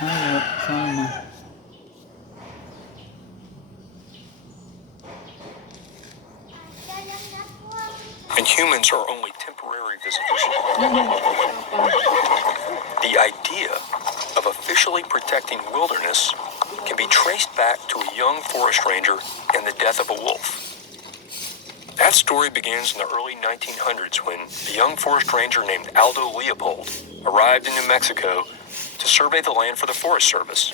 Ayo, sana. And humans are only temporary visitors. The idea of officially protecting wilderness can be traced back to a young forest ranger and the death of a wolf. That story begins in the early 1900s when a young forest ranger named Aldo Leopold arrived in New Mexico to survey the land for the Forest Service.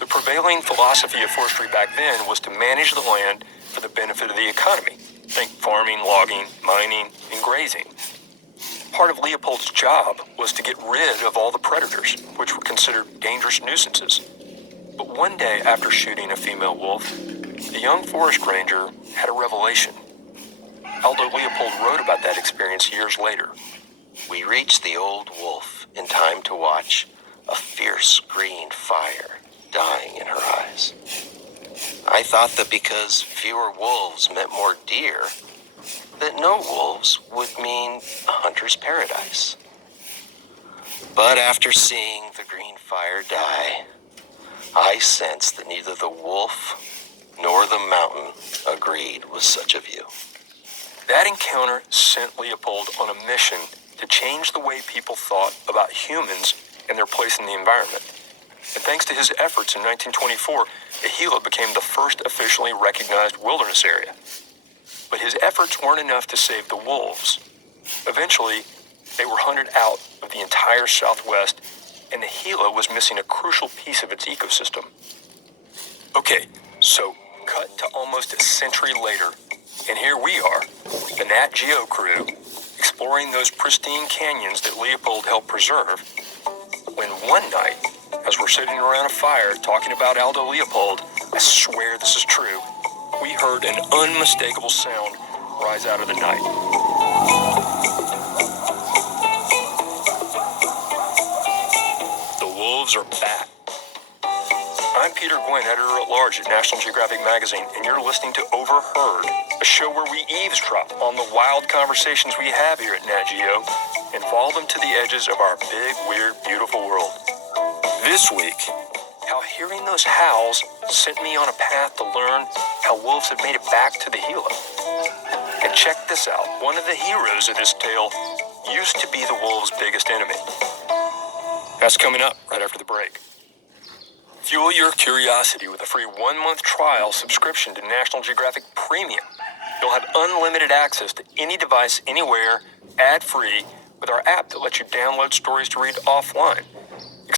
The prevailing philosophy of forestry back then was to manage the land for the benefit of the economy. Think farming, logging, mining, and grazing. Part of Leopold's job was to get rid of all the predators, which were considered dangerous nuisances. But one day after shooting a female wolf, the young forest ranger had a revelation. Aldo Leopold wrote about that experience years later. We reached the old wolf in time to watch a fierce green fire dying in her eyes. I thought that because fewer wolves meant more deer, that no wolves would mean a hunter's paradise. But after seeing the green fire die, I sensed that neither the wolf nor the mountain agreed with such a view. That encounter sent Leopold on a mission to change the way people thought about humans and their place in the environment. And thanks to his efforts in 1924, the Gila became the first officially recognized wilderness area. But his efforts weren't enough to save the wolves. Eventually, they were hunted out of the entire Southwest, and the Gila was missing a crucial piece of its ecosystem. Okay, so cut to almost a century later, and here we are, the Nat Geo crew, exploring those pristine canyons that Leopold helped preserve, when one night, as we're sitting around a fire talking about Aldo Leopold, I swear this is true, we heard an unmistakable sound rise out of the night. The wolves are back. I'm Peter Gwynn, editor-at-large at National Geographic Magazine, and you're listening to Overheard, a show where we eavesdrop on the wild conversations we have here at Nat Geo and follow them to the edges of our big, weird, beautiful world. This week, how hearing those howls sent me on a path to learn how wolves have made it back to the Gila. And check this out, one of the heroes of this tale used to be the wolves' biggest enemy. That's coming up right after the break. Fuel your curiosity with a free 1-month trial subscription to National Geographic Premium. You'll have unlimited access to any device, anywhere, ad-free, with our app that lets you download stories to read offline.